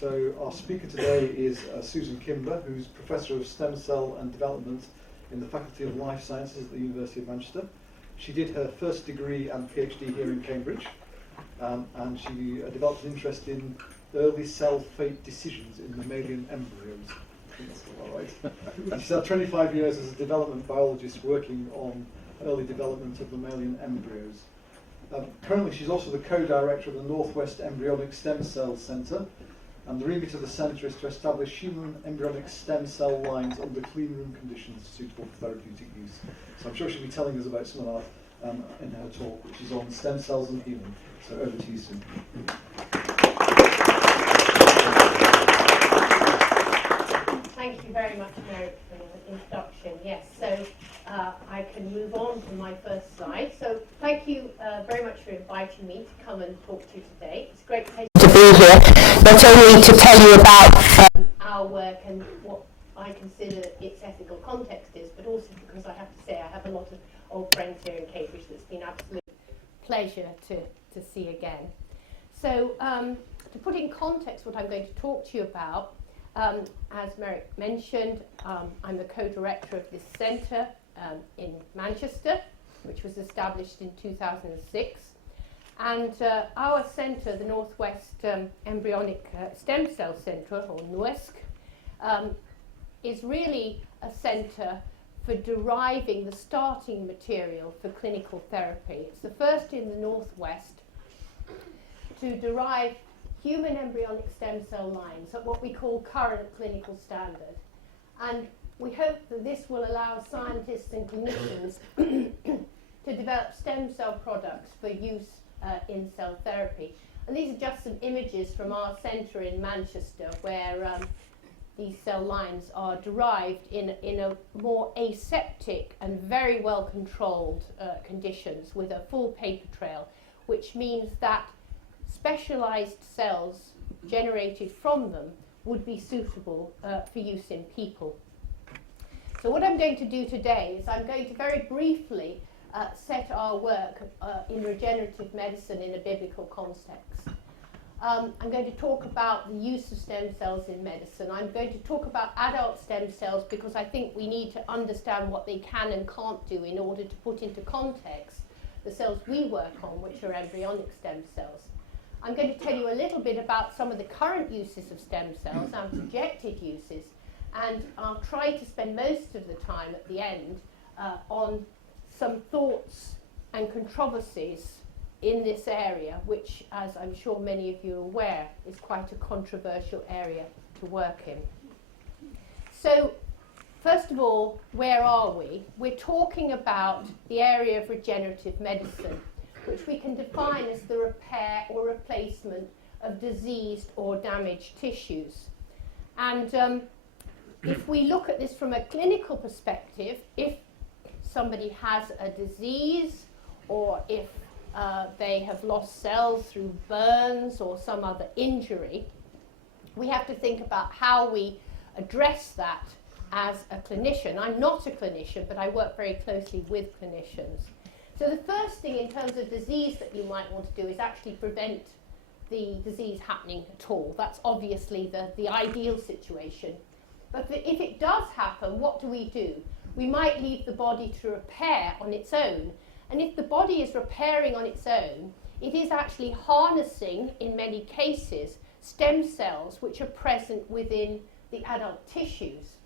So our speaker today is Susan Kimber, who's Professor of Stem Cell and Development in the Faculty of Life Sciences at the University of Manchester. She did her first degree and PhD here in Cambridge, and she developed an interest in early cell fate decisions in mammalian embryos. I think that's all right. And she's had 25 years as a development biologist working on early development of mammalian embryos. Currently she's also the co-director of the Northwest Embryonic Stem Cell Centre, and the remit of the centre is to establish human embryonic stem cell lines under clean room conditions suitable for therapeutic use. So I'm sure she'll be telling us about some of that in her talk, which is on stem cells and healing. So over to you, Sue. Thank you very much, Merrick, for the introduction. Yes, so I can move on to my first slide. So thank you very much for inviting me to come and talk to you today. It's a great pleasure to be here, not only to tell you about our work and what I consider its ethical context is, but also because I have to say I have a lot of old friends here in Cambridge that's been an absolute pleasure to see again. So to put in context what I'm going to talk to you about, as Merrick mentioned, I'm the co-director of this centre in Manchester, which was established in 2006. And our centre, the Northwest Embryonic Stem Cell Centre, or NWESC, is really a centre for deriving the starting material for clinical therapy. It's the first in the Northwest to derive human embryonic stem cell lines at what we call current clinical standard. And we hope that this will allow scientists and clinicians to develop stem cell products for use in cell therapy. And these are just some images from our centre in Manchester, where these cell lines are derived in a more aseptic and very well controlled conditions with a full paper trail, which means that specialised cells generated from them would be suitable for use in people. So what I'm going to do today is I'm going to very briefly set our work in regenerative medicine in a biblical context. I'm going to talk about the use of stem cells in medicine. I'm going to talk about adult stem cells because I think we need to understand what they can and can't do in order to put into context the cells we work on, which are embryonic stem cells. I'm going to tell you a little bit about some of the current uses of stem cells and projected uses, and I'll try to spend most of the time at the end on some thoughts and controversies in this area, which, as I'm sure many of you are aware, is quite a controversial area to work in. So, first of all, where are we? We're talking about the area of regenerative medicine, which we can define as the repair or replacement of diseased or damaged tissues. And if we look at this from a clinical perspective, if somebody has a disease or if they have lost cells through burns or some other injury, we have to think about how we address that as a clinician. I'm not a clinician, but I work very closely with clinicians. So the first thing in terms of disease that you might want to do is actually prevent the disease happening at all. That's obviously the ideal situation. But if it does happen, what do? We might leave the body to repair on its own. And if the body is repairing on its own, it is actually harnessing, in many cases, stem cells which are present within the adult tissues.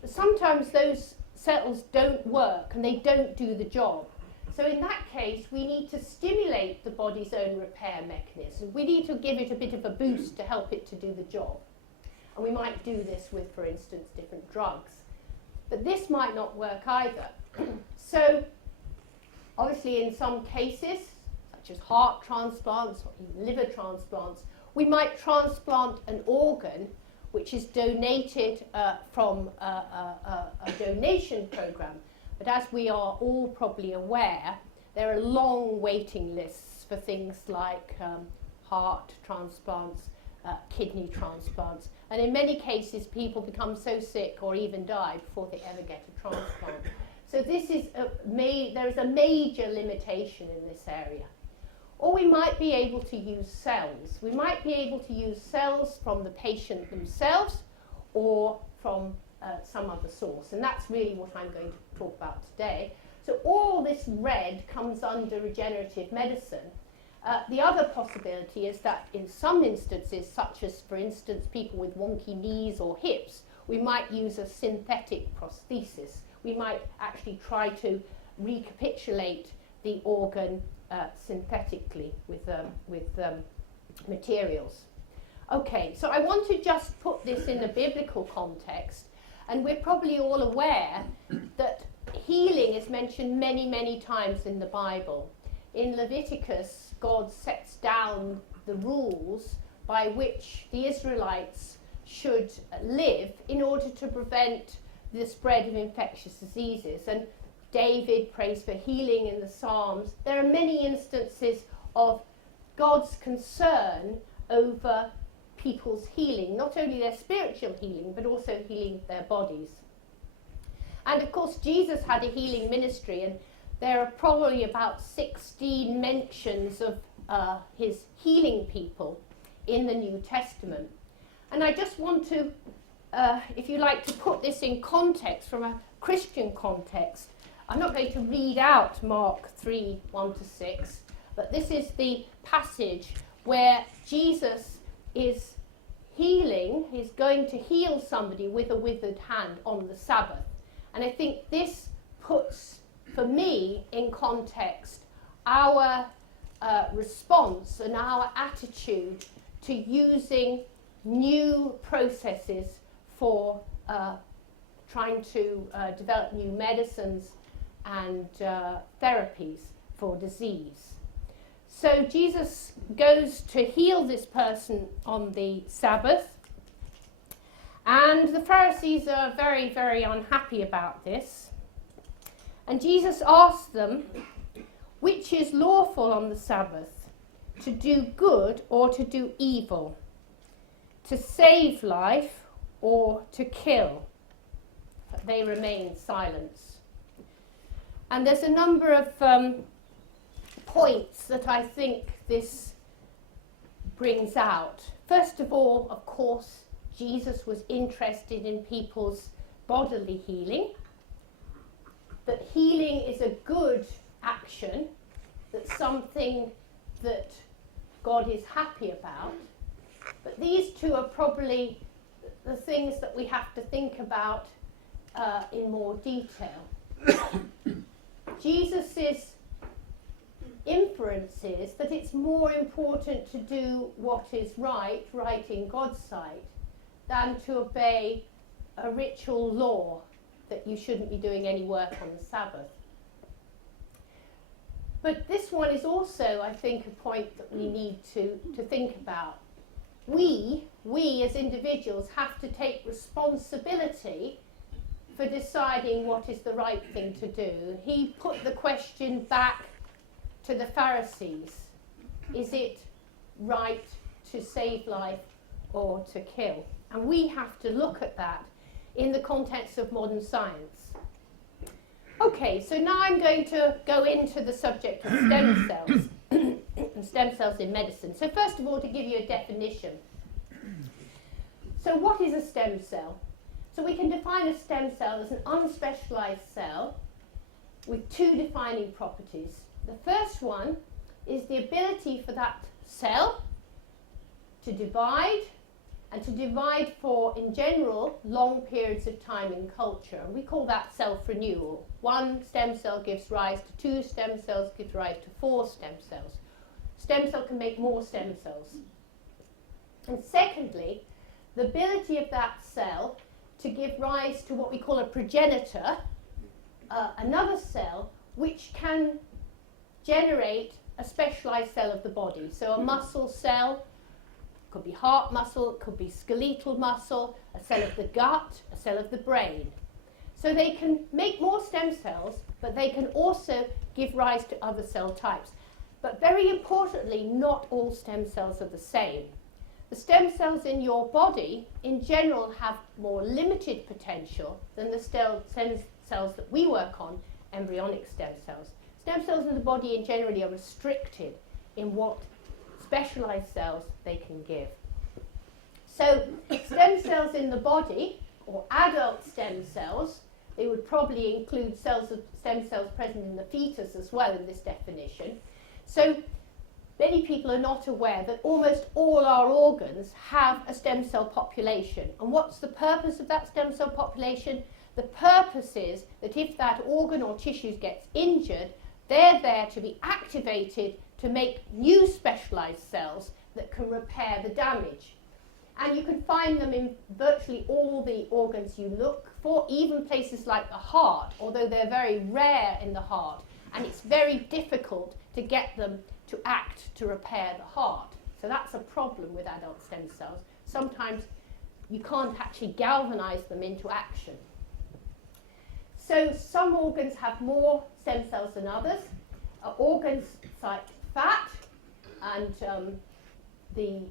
But sometimes those cells don't work and they don't do the job. So in that case, we need to stimulate the body's own repair mechanism. We need to give it a bit of a boost to help it to do the job. And we might do this with, for instance, different drugs. But this might not work either. So obviously in some cases, such as heart transplants or even liver transplants, we might transplant an organ which is donated from a donation program. But as we are all probably aware, there are long waiting lists for things like heart transplants, kidney transplants. And in many cases, people become so sick or even die before they ever get a transplant. So this is there is a major limitation in this area. or we might be able to use cells. We might be able to use cells from the patient themselves or from some other source, and that's really what I'm going to talk about today. So all this red comes under regenerative medicine. The other possibility is that in some instances, such as, for instance, people with wonky knees or hips, we might use a synthetic prosthesis. We might actually try to recapitulate the organ synthetically with materials. Okay, so I want to just put this in a biblical context, and we're probably all aware that healing is mentioned many, many times in the Bible. In Leviticus, God sets down the rules by which the Israelites should live in order to prevent the spread of infectious diseases. And David prays for healing in the Psalms. There are many instances of God's concern over people's healing, not only their spiritual healing, but also healing their bodies. And of course, Jesus had a healing ministry, and there are probably about 16 mentions of his healing people in the New Testament. And I just want to, if you like, to put this in context, from a Christian context. I'm not going to read out Mark 3, 1-6, but this is the passage where Jesus is healing, he's going to heal somebody with a withered hand on the Sabbath. And I think this puts, for me, in context, our response and our attitude to using new processes for trying to develop new medicines and therapies for disease. So Jesus goes to heal this person on the Sabbath, and the Pharisees are very, very unhappy about this. And Jesus asks them, which is lawful on the Sabbath, to do good or to do evil, to save life or to kill? But they remain silent. And there's a number of points that I think this brings out. First of all, of course, Jesus was interested in people's bodily healing, that healing is a good action, that's something that God is happy about. But these two are probably the things that we have to think about in more detail. Jesus' inference is that it's more important to do what is right in God's sight, than to obey a ritual law that you shouldn't be doing any work on the Sabbath. But this one is also, I think, a point that we need to think about. We as individuals have to take responsibility for deciding what is the right thing to do. He put the question back to the Pharisees. Is it right to save life or to kill? And we have to look at that in the context of modern science. Okay, so now I'm going to go into the subject of stem cells and stem cells in medicine. So first of all, to give you a definition. So what is a stem cell? So we can define a stem cell as an unspecialized cell with two defining properties. The first one is the ability for that cell to divide, and to divide for, in general, long periods of time in culture. And we call that self-renewal. One stem cell gives rise to 2 stem cells, gives rise to 4 stem cells. Stem cell can make more stem cells. And secondly, the ability of that cell to give rise to what we call a progenitor, another cell, which can generate a specialized cell of the body. So a muscle cell, could be heart muscle, it could be skeletal muscle, a cell of the gut, a cell of the brain. So they can make more stem cells, but they can also give rise to other cell types. But very importantly, not all stem cells are the same. The stem cells in your body, in general, have more limited potential than the stem cells that we work on, embryonic stem cells. Stem cells in the body, in general, are restricted in what specialized cells they can give. So stem cells in the body, or adult stem cells, they would probably include stem cells present in the fetus as well in this definition. So many people are not aware that almost all our organs have a stem cell population. And what's the purpose of that stem cell population? The purpose is that if that organ or tissue gets injured, they're there to be activated to make new specialized cells that can repair the damage. And you can find them in virtually all the organs you look for, even places like the heart, although they're very rare in the heart. And it's very difficult to get them to act to repair the heart. So that's a problem with adult stem cells. Sometimes you can't actually galvanize them into action. So some organs have more stem cells than others. Organs like fat and the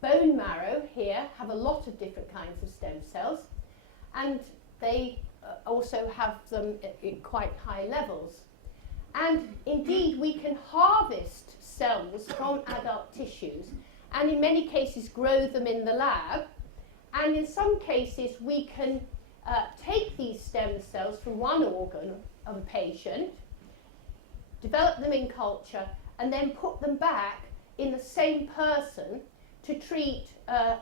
bone marrow here have a lot of different kinds of stem cells, and they also have them in quite high levels. And indeed, we can harvest cells from adult tissues and in many cases grow them in the lab. And in some cases, we can take these stem cells from one organ of a patient, develop them in culture, and then put them back in the same person to treat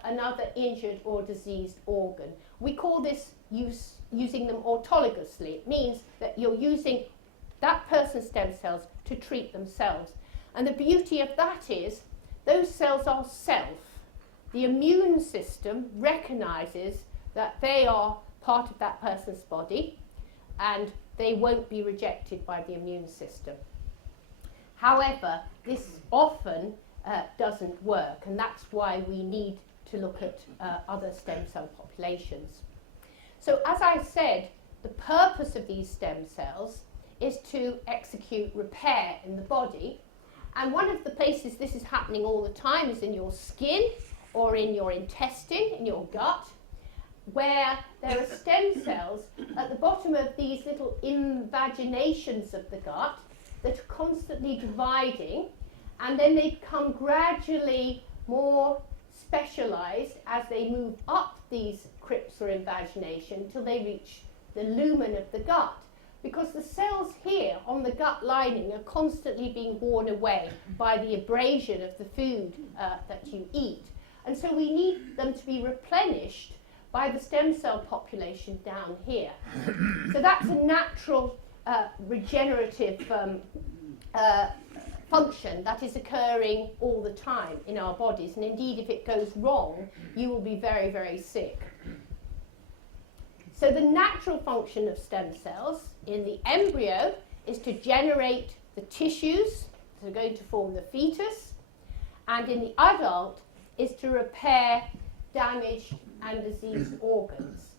another injured or diseased organ. We call this using them autologously. It means that you're using that person's stem cells to treat themselves. And the beauty of that is those cells are self. The immune system recognizes that they are part of that person's body and they won't be rejected by the immune system. However, this often doesn't work, and that's why we need to look at other stem cell populations. So as I said, the purpose of these stem cells is to execute repair in the body, and one of the places this is happening all the time is in your skin or in your intestine, in your gut, where there are stem cells at the bottom of these little invaginations of the gut that are constantly dividing, and then they become gradually more specialized as they move up these crypts or invagination until they reach the lumen of the gut. Because the cells here on the gut lining are constantly being worn away by the abrasion of the food that you eat. And so we need them to be replenished by the stem cell population down here. So that's a natural regenerative function that is occurring all the time in our bodies. And indeed, if it goes wrong, you will be very, very sick. So the natural function of stem cells in the embryo is to generate the tissues that are going to form the fetus, and in the adult is to repair damaged and diseased organs.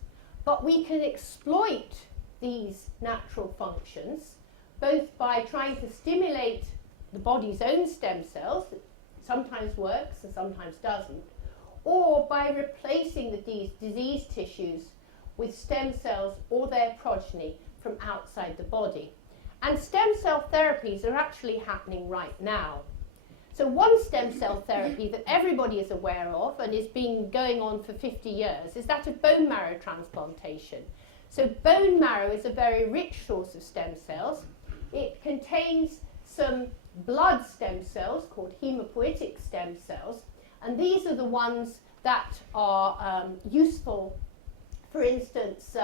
But we can exploit these natural functions both by trying to stimulate the body's own stem cells, that sometimes works and sometimes doesn't, or by replacing the diseased tissues with stem cells or their progeny from outside the body. And stem cell therapies are actually happening right now. So one stem cell therapy that everybody is aware of and is been going on for 50 years is that of bone marrow transplantation. So bone marrow is a very rich source of stem cells. It contains some blood stem cells called hematopoietic stem cells, and these are the ones that are useful, for instance,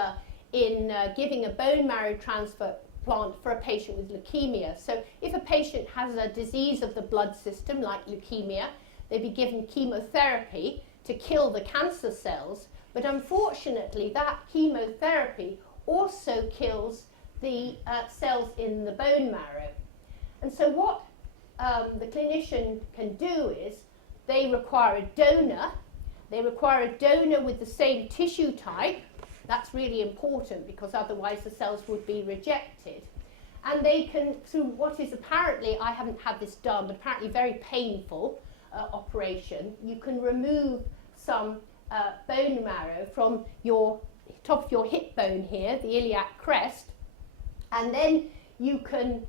in giving a bone marrow transplant for a patient with leukemia. So if a patient has a disease of the blood system like leukemia, they'd be given chemotherapy to kill the cancer cells, but unfortunately that chemotherapy also kills the cells in the bone marrow. And so what the clinician can do is they require a donor. They require a donor with the same tissue type. That's really important because otherwise the cells would be rejected. And they can, through what is apparently, I haven't had this done, but apparently very painful operation, you can remove some bone marrow from your top of your hip bone here, the iliac crest, and then you can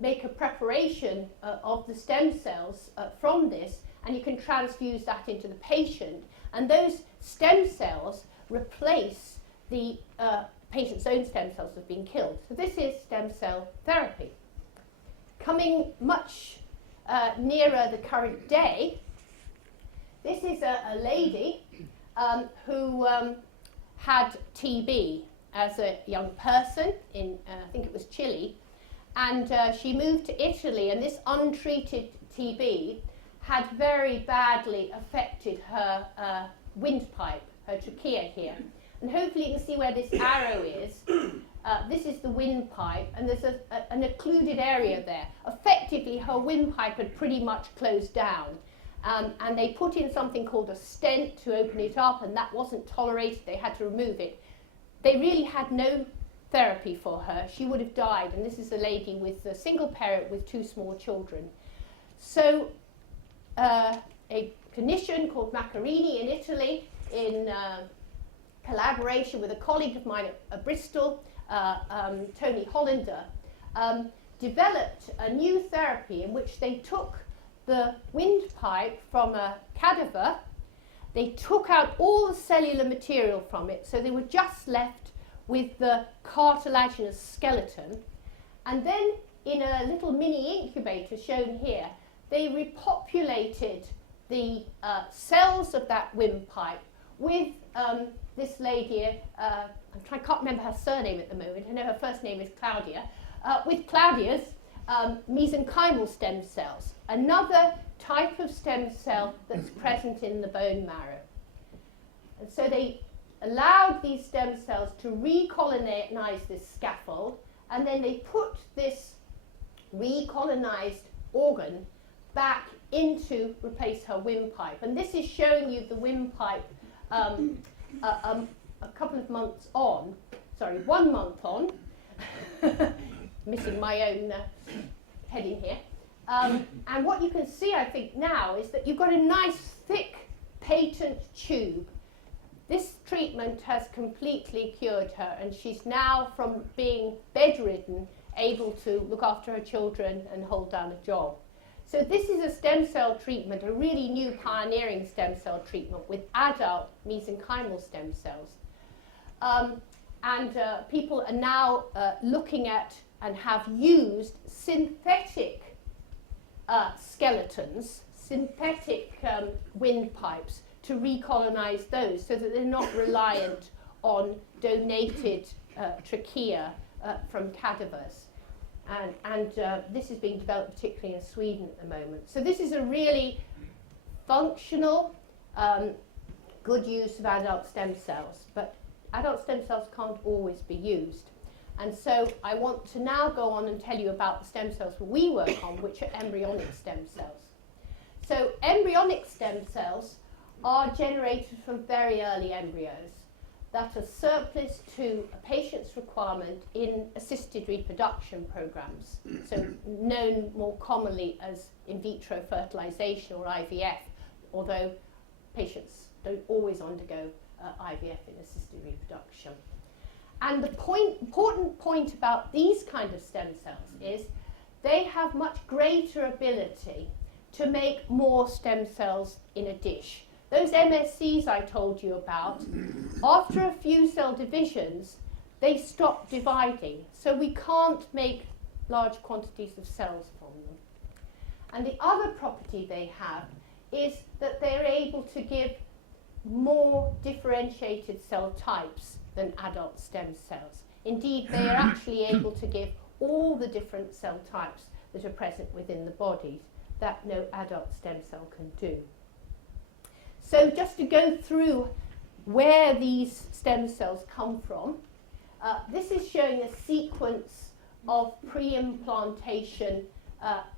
make a preparation of the stem cells from this, and you can transfuse that into the patient, and those stem cells replace the patient's own stem cells that have been killed. So this is stem cell therapy. Coming much nearer the current day, this is a lady who had TB as a young person in, I think it was Chile, and she moved to Italy, and this untreated TB had very badly affected her windpipe, her trachea here. And hopefully you can see where this arrow is. This is the windpipe, and there's an occluded area there. Effectively, her windpipe had pretty much closed down. And they put in something called a stent to open it up, and that wasn't tolerated. They had to remove it. They really had no therapy for her. She would have died. And this is a lady with a single parent with 2 small children. So a clinician called Maccarini in Italy, in collaboration with a colleague of mine at Bristol, Tony Hollander, developed a new therapy in which they took the windpipe from a cadaver. They took out all the cellular material from it, so they were just left with the cartilaginous skeleton. And then in a little mini incubator shown here, they repopulated the cells of that windpipe with this lady, I can't remember her surname at the moment, I know her first name is Claudia, with Claudia's mesenchymal stem cells, another type of stem cell that's present in the bone marrow. And so they allowed these stem cells to recolonize this scaffold, and then they put this recolonized organ back into replace her windpipe. And this is showing you the windpipe a couple of months on, 1 month on, missing my own heading here. And what you can see, I think, now is that you've got a nice, thick, patent tube. This treatment has completely cured her, and she's now, from being bedridden, able to look after her children and hold down a job. So this is a stem cell treatment, a really new pioneering stem cell treatment with adult mesenchymal stem cells. People are now looking at and have used synthetic skeletons, synthetic windpipes, to recolonize those so that they're not reliant on donated trachea from cadavers. And this is being developed particularly in Sweden at the moment. So this is a really functional, good use of adult stem cells. But adult stem cells can't always be used. And so I want to now go on and tell you about the stem cells we work on, which are embryonic stem cells. So embryonic stem cells are generated from very early embryos that are surplus to a patient's requirement in assisted reproduction programs, so known more commonly as in vitro fertilization or IVF, although patients don't always undergo IVF in assisted reproduction. And the important point about these kind of stem cells is they have much greater ability to make more stem cells in a dish. Those MSCs I told you about, after a few cell divisions, they stop dividing. So we can't make large quantities of cells from them. And the other property they have is that they're able to give more differentiated cell types than adult stem cells. Indeed, they are actually able to give all the different cell types that are present within the body that no adult stem cell can do. So just to go through where these stem cells come from, this is showing a sequence of pre-implantation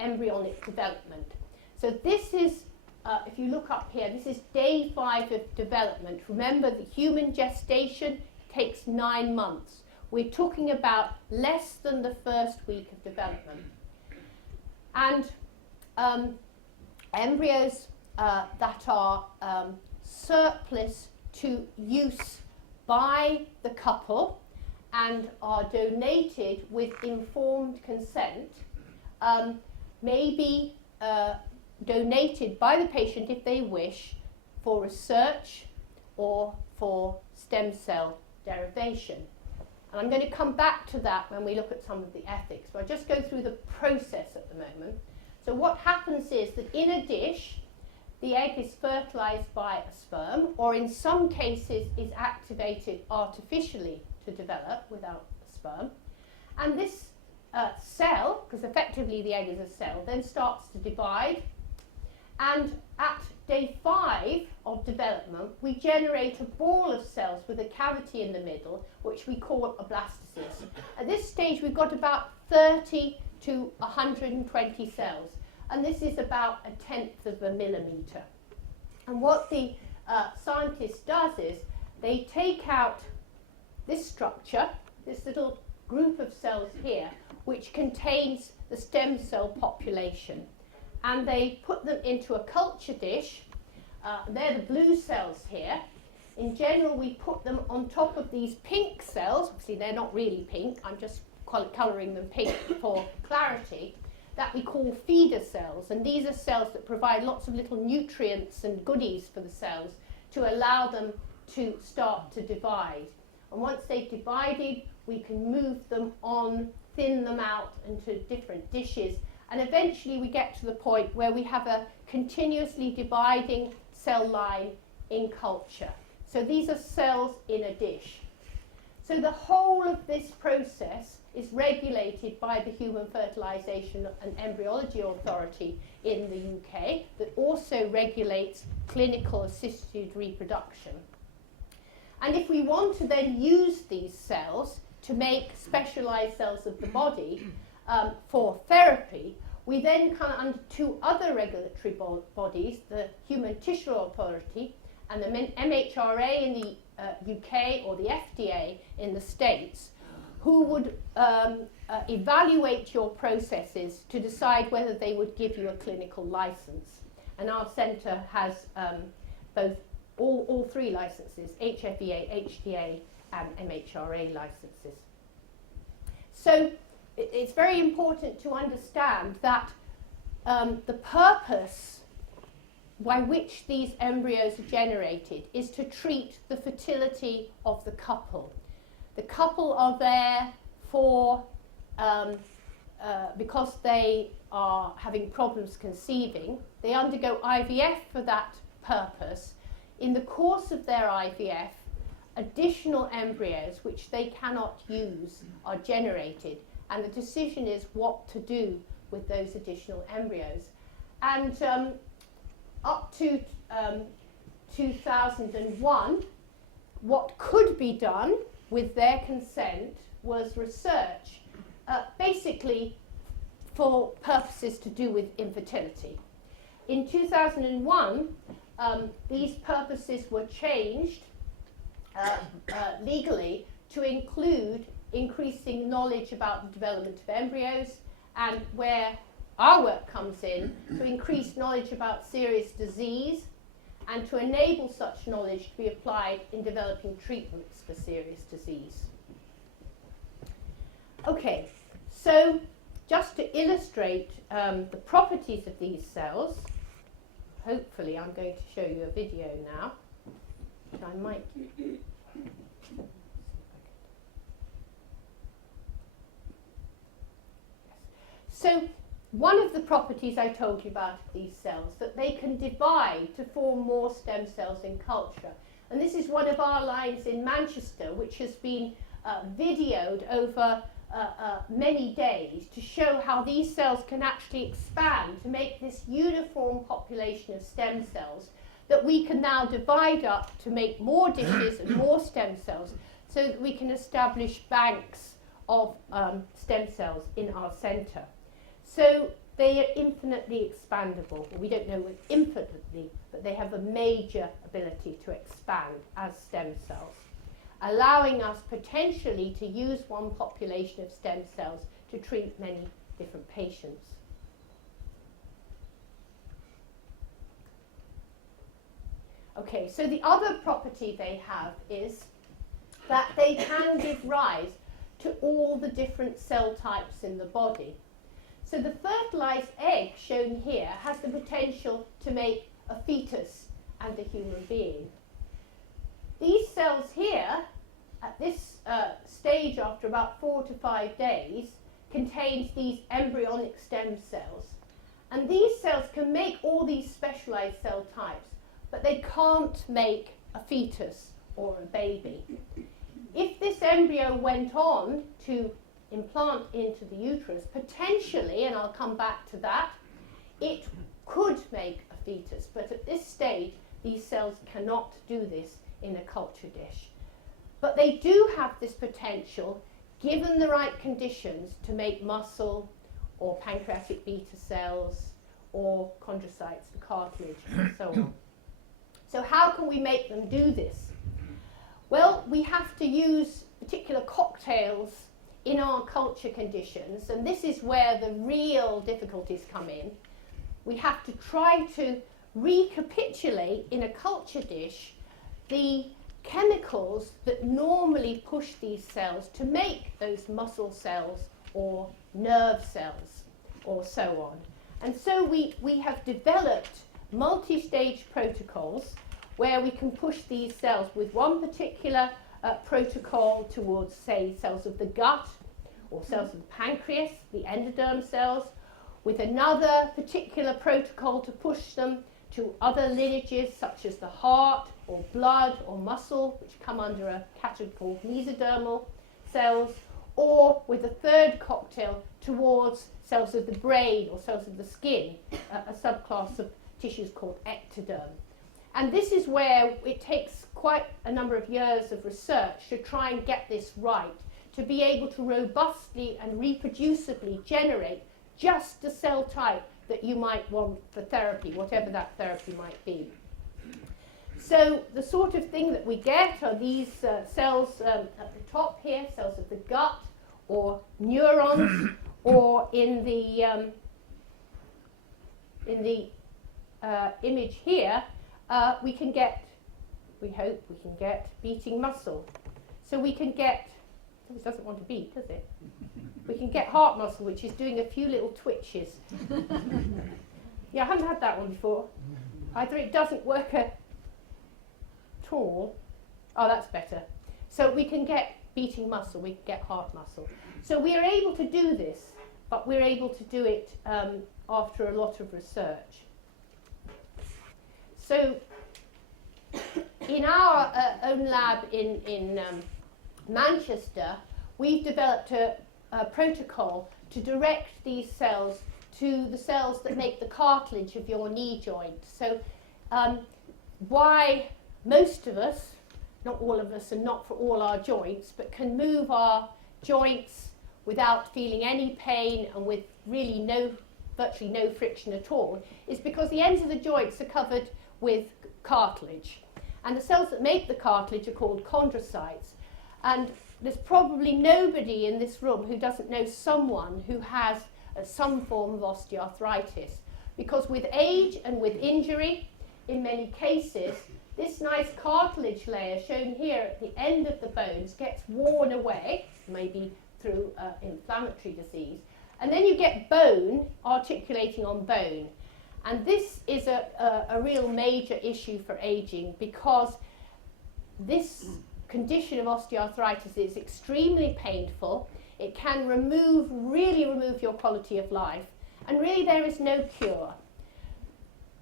embryonic development. So this is, if you look up here, this is day 5 of development. Remember, the human gestation takes 9 months. We're talking about less than the first week of development. And embryos that are surplus to use by the couple and are donated with informed consent may be donated by the patient if they wish for research or for stem cell derivation. And I'm going to come back to that when we look at some of the ethics, but I'll just go through the process at the moment. So what happens is that in a dish, the egg is fertilized by a sperm, or in some cases is activated artificially to develop without a sperm. And this cell, because effectively the egg is a cell, then starts to divide. And at day 5 of development, we generate a ball of cells with a cavity in the middle, which we call a blastocyst. At this stage, we've got about 30 to 120 cells. And this is about 1/10 of a millimetre. And what the scientist does is they take out this structure, this little group of cells here, which contains the stem cell population. And they put them into a culture dish. They're the blue cells here. In general, we put them on top of these pink cells. Obviously, they're not really pink. I'm just colouring them pink for clarity. That we call feeder cells. And these are cells that provide lots of little nutrients and goodies for the cells to allow them to start to divide. And once they've divided, we can move them on, thin them out into different dishes. And eventually we get to the point where we have a continuously dividing cell line in culture. So these are cells in a dish. So the whole of this process is regulated by the Human Fertilisation and Embryology Authority in the UK, that also regulates clinical assisted reproduction. And if we want to then use these cells to make specialised cells of the body, for therapy, we then come under 2 other regulatory bodies, the Human Tissue Authority and the MHRA in the UK, or the FDA in the States, who would evaluate your processes to decide whether they would give you a clinical license. And our centre has all 3 licenses, HFEA, HTA and MHRA licenses. So it's very important to understand that the purpose by which these embryos are generated is to treat the fertility of the couple. The couple are there for, because they are having problems conceiving, they undergo IVF for that purpose. In the course of their IVF, additional embryos which they cannot use are generated, and the decision is what to do with those additional embryos. And up to 2001, what could be done with their consent was research, basically for purposes to do with infertility. In 2001, these purposes were changed legally to include increasing knowledge about the development of embryos, and where our work comes in, to increase knowledge about serious disease and to enable such knowledge to be applied in developing treatments for serious disease. Okay, so just to illustrate the properties of these cells, hopefully I'm going to show you a video now, which I might... So one of the properties I told you about these cells, that they can divide to form more stem cells in culture. And this is one of our lines in Manchester, which has been videoed over many days to show how these cells can actually expand to make this uniform population of stem cells that we can now divide up to make more dishes and more stem cells, so that we can establish banks of stem cells in our centre. So they are infinitely expandable. We don't know what infinitely, but they have a major ability to expand as stem cells, allowing us potentially to use one population of stem cells to treat many different patients. Okay, so the other property they have is that they can give rise to all the different cell types in the body. So the fertilized egg shown here has the potential to make a fetus and a human being. These cells here, at this stage after about 4 to 5 days, contains these embryonic stem cells. And these cells can make all these specialized cell types, but they can't make a fetus or a baby. If this embryo went on to implant into the uterus, potentially, and I'll come back to that, it could make a fetus, but at this stage, these cells cannot do this in a culture dish. But they do have this potential, given the right conditions, to make muscle or pancreatic beta cells or chondrocytes, the cartilage, and so on. So how can we make them do this? Well, we have to use particular cocktails in our culture conditions, and this is where the real difficulties come in. We have to try to recapitulate in a culture dish the chemicals that normally push these cells to make those muscle cells or nerve cells or so on. And so we have developed multi-stage protocols where we can push these cells with one particular protocol towards, say, cells of the gut or cells of the pancreas, the endoderm cells, with another particular protocol to push them to other lineages such as the heart or blood or muscle, which come under a category called mesodermal cells, or with a third cocktail towards cells of the brain or cells of the skin, a subclass of tissues called ectoderm. And this is where it takes quite a number of years of research to try and get this right, to be able to robustly and reproducibly generate just the cell type that you might want for therapy, whatever that therapy might be. So the sort of thing that we get are these cells at the top here, cells of the gut, or neurons, or in the image here, we can get, we hope we can get beating muscle. So we can get, this doesn't want to beat, does it? We can get heart muscle, which is doing a few little twitches. Yeah, I haven't had that one before. Either it doesn't work at all. Oh, that's better. So we can get beating muscle, we can get heart muscle. So we are able to do this, but we're able to do it after a lot of research. So in our own lab in Manchester, we've developed a protocol to direct these cells to the cells that make the cartilage of your knee joint. So why most of us, not all of us and not for all our joints, but can move our joints without feeling any pain and with really virtually no friction at all, is because the ends of the joints are covered with cartilage. And the cells that make the cartilage are called chondrocytes. And there's probably nobody in this room who doesn't know someone who has some form of osteoarthritis. Because with age and with injury, in many cases, this nice cartilage layer shown here at the end of the bones gets worn away, maybe through inflammatory disease. And then you get bone articulating on bone. And this is a real major issue for aging, because this condition of osteoarthritis is extremely painful. It can really remove your quality of life, and really there is no cure.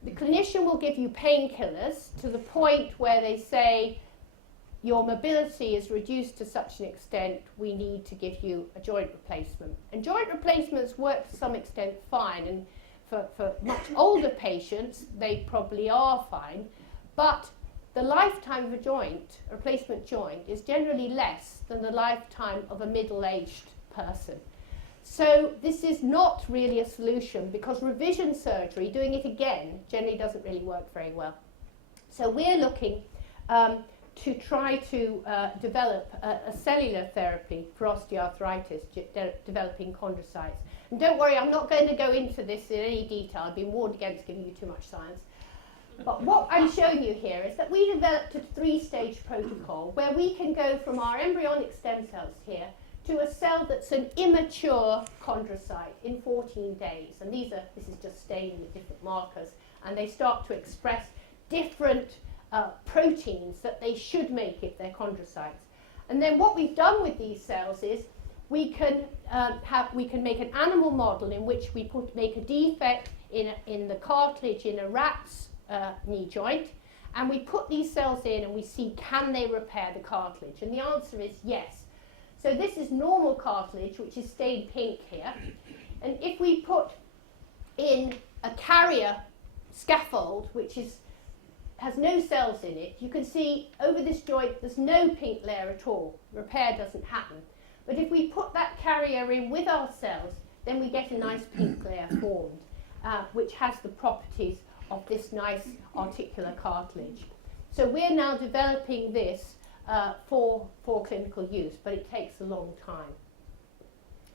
The clinician will give you painkillers to the point where they say your mobility is reduced to such an extent we need to give you a joint replacement. And joint replacements work to some extent fine, and for much older patients they probably are fine, but the lifetime of a replacement joint, is generally less than the lifetime of a middle-aged person. So this is not really a solution, because revision surgery, doing it again, generally doesn't really work very well. So we're looking to try to develop a cellular therapy for osteoarthritis, developing chondrocytes. And don't worry, I'm not going to go into this in any detail. I've been warned against giving you too much science. But what I'm showing you here is that we developed a 3-stage protocol where we can go from our embryonic stem cells here to a cell that's an immature chondrocyte in 14 days. And this is just staining with different markers. And they start to express different proteins that they should make if they're chondrocytes. And then what we've done with these cells is we can make an animal model in which we make a defect in the cartilage in a rat's knee joint, and we put these cells in and we see, can they repair the cartilage? And the answer is yes. So this is normal cartilage, which is stained pink here. And if we put in a carrier scaffold, which has no cells in it, you can see over this joint there's no pink layer at all. Repair doesn't happen. But if we put that carrier in with our cells, then we get a nice pink layer formed, which has the properties of this nice articular cartilage. So we're now developing this for clinical use, but it takes a long time.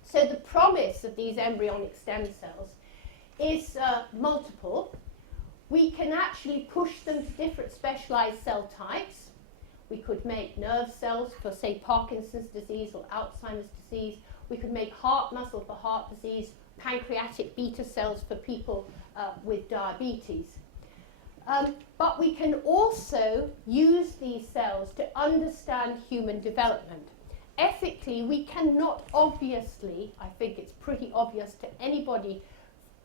So the promise of these embryonic stem cells is multiple. We can actually push them to different specialized cell types. We could make nerve cells for, say, Parkinson's disease or Alzheimer's disease. We could make heart muscle for heart disease, pancreatic beta cells for people with diabetes. But we can also use these cells to understand human development. Ethically, we cannot obviously, I think it's pretty obvious to anybody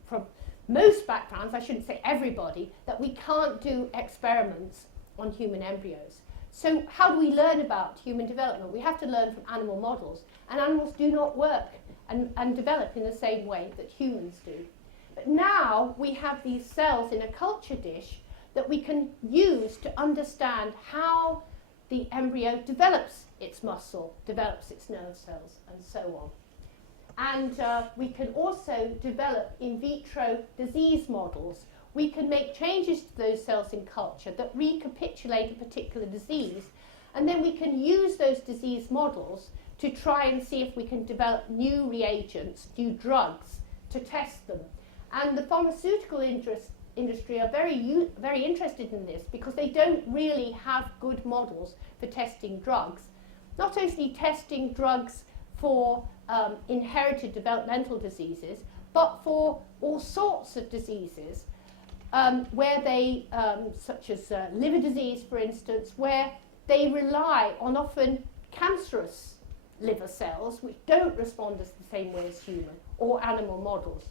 from most backgrounds, I shouldn't say everybody, that we can't do experiments on human embryos. So how do we learn about human development? We have to learn from animal models, and animals do not work and develop in the same way that humans do. But now we have these cells in a culture dish that we can use to understand how the embryo develops its muscle, develops its nerve cells, and so on. And we can also develop in vitro disease models. We can make changes to those cells in culture that recapitulate a particular disease, and then we can use those disease models to try and see if we can develop new reagents, new drugs, to test them. And the pharmaceutical industry are very interested in this because they don't really have good models for testing drugs. Not only testing drugs for inherited developmental diseases, but for all sorts of diseases where they, such as liver disease, for instance, where they rely on often cancerous liver cells which don't respond as the same way as human or animal models.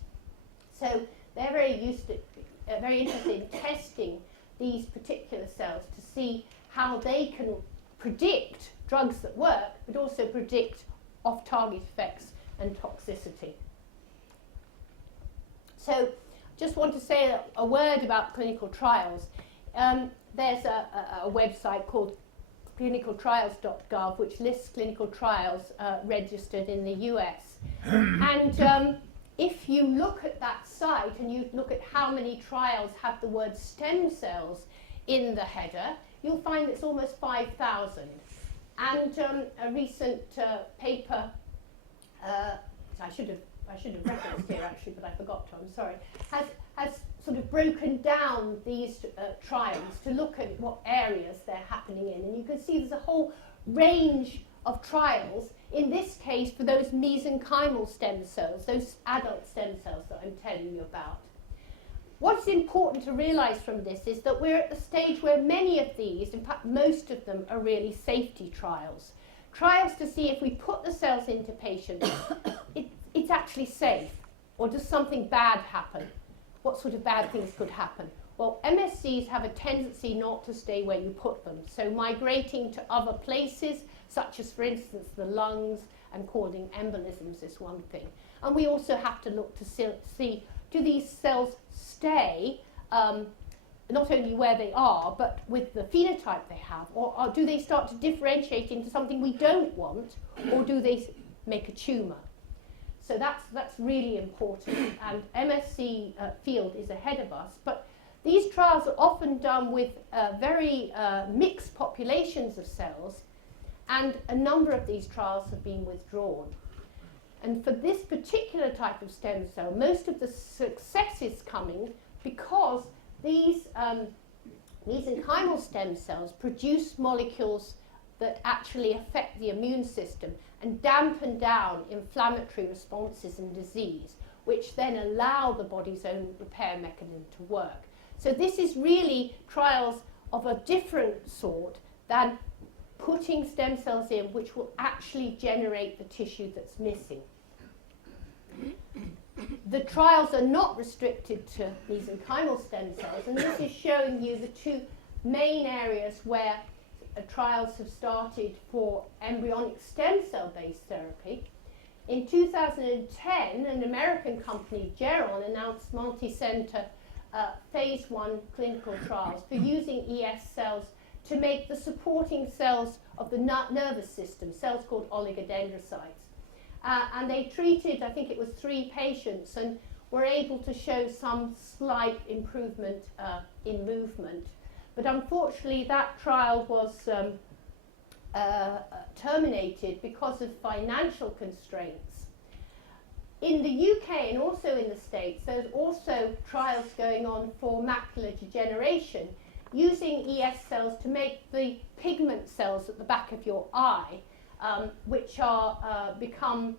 So they're very interested in testing these particular cells to see how they can predict drugs that work, but also predict off-target effects and toxicity. So just want to say a word about clinical trials. There's a website called clinicaltrials.gov which lists clinical trials registered in the US. And if you look at that site and you look at how many trials have the word stem cells in the header, you'll find it's almost 5,000. And a recent paper, I should have referenced here actually, but I forgot to, I'm sorry, has sort of broken down these trials to look at what areas they're happening in. And you can see there's a whole range of trials, in this case for those mesenchymal stem cells, those adult stem cells that I'm telling you about. What's important to realise from this is that we're at the stage where many of these, in fact most of them, are really safety trials. Trials to see if we put the cells into patients, it's actually safe, or does something bad happen? What sort of bad things could happen? Well, MSCs have a tendency not to stay where you put them, so migrating to other places, such as, for instance, the lungs, and causing embolisms is one thing. And we also have to look to see, do these cells stay not only where they are, but with the phenotype they have, or do they start to differentiate into something we don't want, or do they make a tumour? So that's really important, and MSC field is ahead of us. But these trials are often done with very mixed populations of cells, and a number of these trials have been withdrawn. And for this particular type of stem cell, most of the success is coming because these mesenchymal stem cells produce molecules that actually affect the immune system and dampen down inflammatory responses in disease, which then allow the body's own repair mechanism to work. So this is really trials of a different sort than putting stem cells in which will actually generate the tissue that's missing. The trials are not restricted to mesenchymal stem cells, and this is showing you the two main areas where trials have started for embryonic stem cell-based therapy. In 2010, an American company, Geron, announced multi-center phase 1 clinical trials for using ES cells to make the supporting cells of the nervous system, cells called oligodendrocytes. And they treated, I think it was 3 patients, and were able to show some slight improvement in movement. But unfortunately, that trial was terminated because of financial constraints. In the UK and also in the States, there's also trials going on for macular degeneration, using ES cells to make the pigment cells at the back of your eye, which are become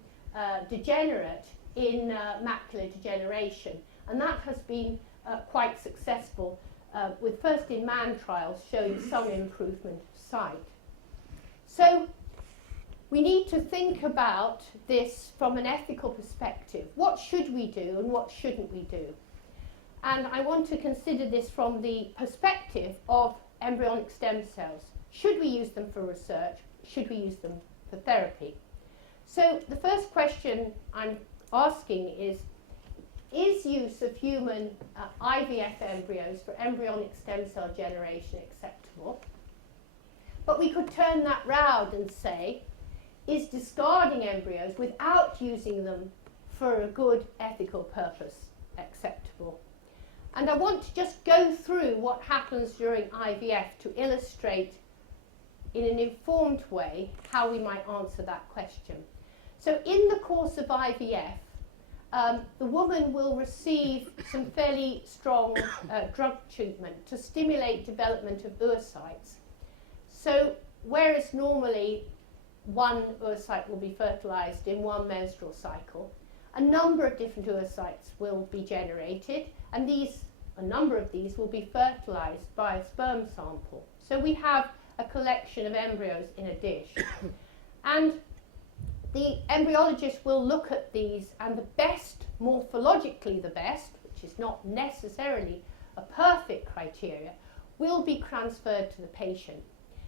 degenerate in macular degeneration. And that has been quite successful, with first-in-man trials showing some improvement of sight. So we need to think about this from an ethical perspective. What should we do and what shouldn't we do? And I want to consider this from the perspective of embryonic stem cells. Should we use them for research? Should we use them for therapy? So the first question I'm asking is use of human IVF embryos for embryonic stem cell generation acceptable? But we could turn that round and say, is discarding embryos without using them for a good ethical purpose acceptable? And I want to just go through what happens during IVF to illustrate in an informed way how we might answer that question. So in the course of IVF, the woman will receive some fairly strong drug treatment to stimulate development of oocytes. So whereas normally one oocyte will be fertilized in one menstrual cycle, a number of different oocytes will be generated, and a number of these will be fertilized by a sperm sample. So we have a collection of embryos in a dish. And the embryologist will look at these, and the best, morphologically the best, which is not necessarily a perfect criteria, will be transferred to the patient.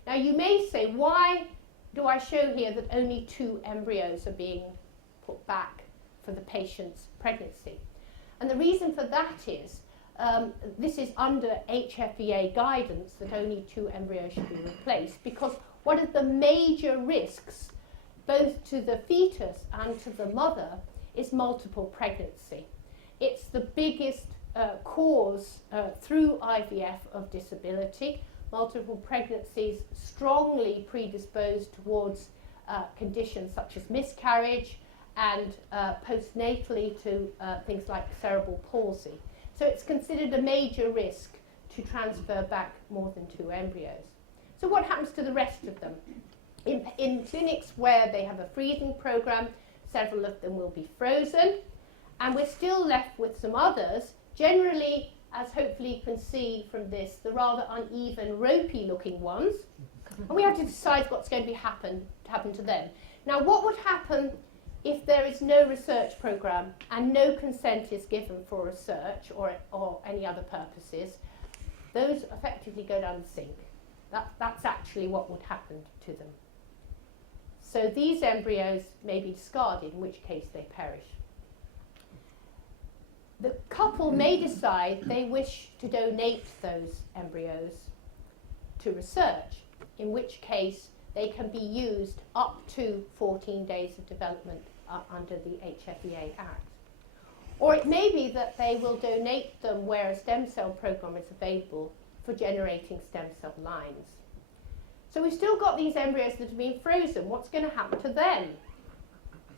Now you may say, why do I show here that only 2 embryos are being put back for the patient's pregnancy? And the reason for that is, this is under HFEA guidance that only 2 embryos should be replaced, because one of the major risks, both to the fetus and to the mother, is multiple pregnancy. It's the biggest cause through IVF of disability. Multiple pregnancies strongly predisposed towards conditions such as miscarriage and postnatally to things like cerebral palsy. So it's considered a major risk to transfer back more than 2 embryos. So what happens to the rest of them? In clinics where they have a freezing program, several of them will be frozen, and we're still left with some others, generally, as hopefully you can see from this, the rather uneven, ropey-looking ones, and we have to decide what's going to happen to them. Now, what would happen if there is no research program and no consent is given for research or any other purposes? Those effectively go down the sink. That's actually what would happen to them. So these embryos may be discarded, in which case they perish. The couple may decide they wish to donate those embryos to research, in which case they can be used up to 14 days of development under the HFEA Act. Or it may be that they will donate them where a stem cell program is available for generating stem cell lines. So we've still got these embryos that have been frozen. What's going to happen to them?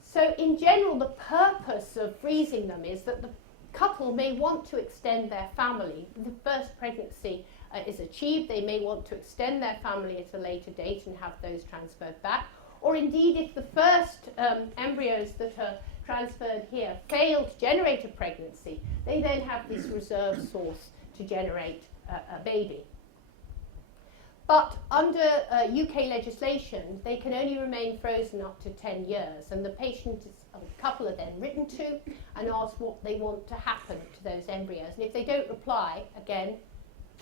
So in general, the purpose of freezing them is that the couple may want to extend their family. The first pregnancy is achieved. They may want to extend their family at a later date and have those transferred back. or indeed if the first embryos that are transferred here fail to generate a pregnancy, they then have this reserve source to generate a baby. But under UK legislation, they can only remain frozen up to 10 years, and the couple are then written to and asked what they want to happen to those embryos. And if they don't reply, again,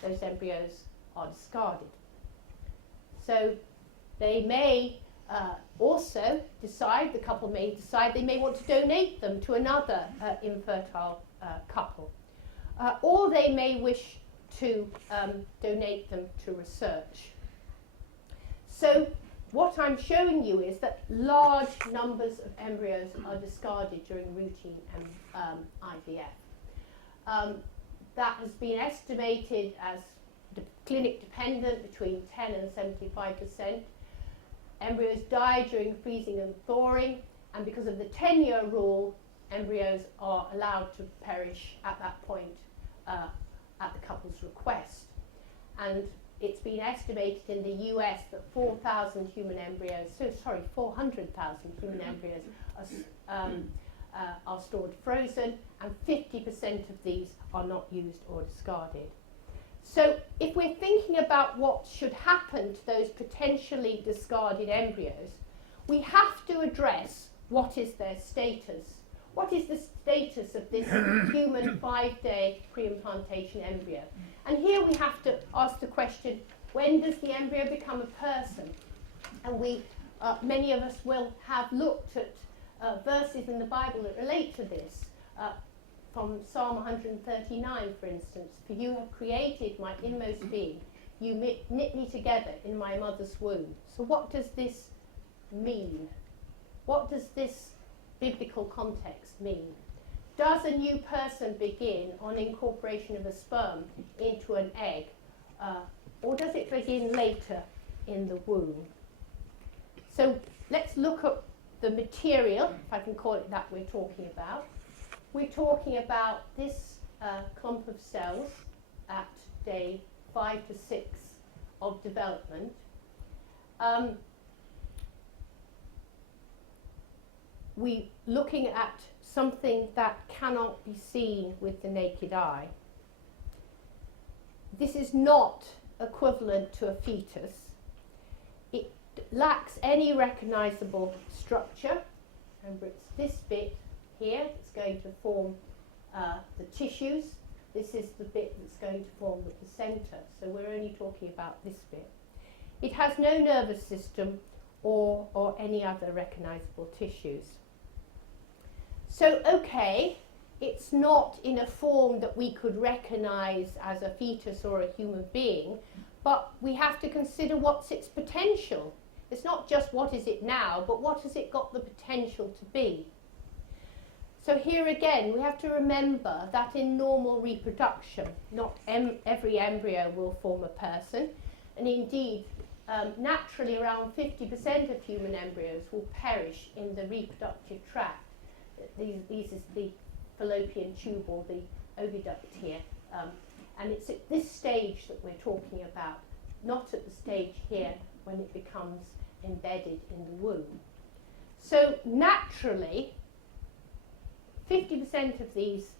those embryos are discarded. So they may also decide, the couple may decide they may want to donate them to another infertile couple. Or they may wish to donate them to research. So what I'm showing you is that large numbers of embryos are discarded during routine IVF. That has been estimated as clinic dependent between 10 and 75%. Embryos die during freezing and thawing, and because of the 10-year rule, embryos are allowed to perish at that point at the couple's request. And it's been estimated in the US that 400,000 human embryos are stored frozen, and 50% of these are not used or discarded. So if we're thinking about what should happen to those potentially discarded embryos, we have to address what is their status. What is the status of this human 5-day pre-implantation embryo? And here we have to ask the question, when does the embryo become a person? And many of us will have looked at verses in the Bible that relate to this. From Psalm 139, for instance, for you have created my inmost being. You knit me together in my mother's womb. So what does this mean? What does this biblical context mean? Does a new person begin on incorporation of a sperm into an egg, or does it begin later in the womb? So let's look at the material, if I can call it that, we're talking about. We're talking about this clump of cells at day 5 to 6 of development. We're looking at something that cannot be seen with the naked eye. This is not equivalent to a fetus. It lacks any recognizable structure. Remember, it's this bit here that's going to form the tissues. This is the bit that's going to form the placenta. So we're only talking about this bit. It has no nervous system or any other recognizable tissues. So, okay, it's not in a form that we could recognize as a fetus or a human being, but we have to consider what's its potential. It's not just what is it now, but what has it got the potential to be. So here again, we have to remember that in normal reproduction, not every embryo will form a person, and indeed, naturally around 50% of human embryos will perish in the reproductive tract. This is the fallopian tube or the oviduct here, and it's at this stage that we're talking about, not at the stage here when it becomes embedded in the womb. So naturally, 50% of these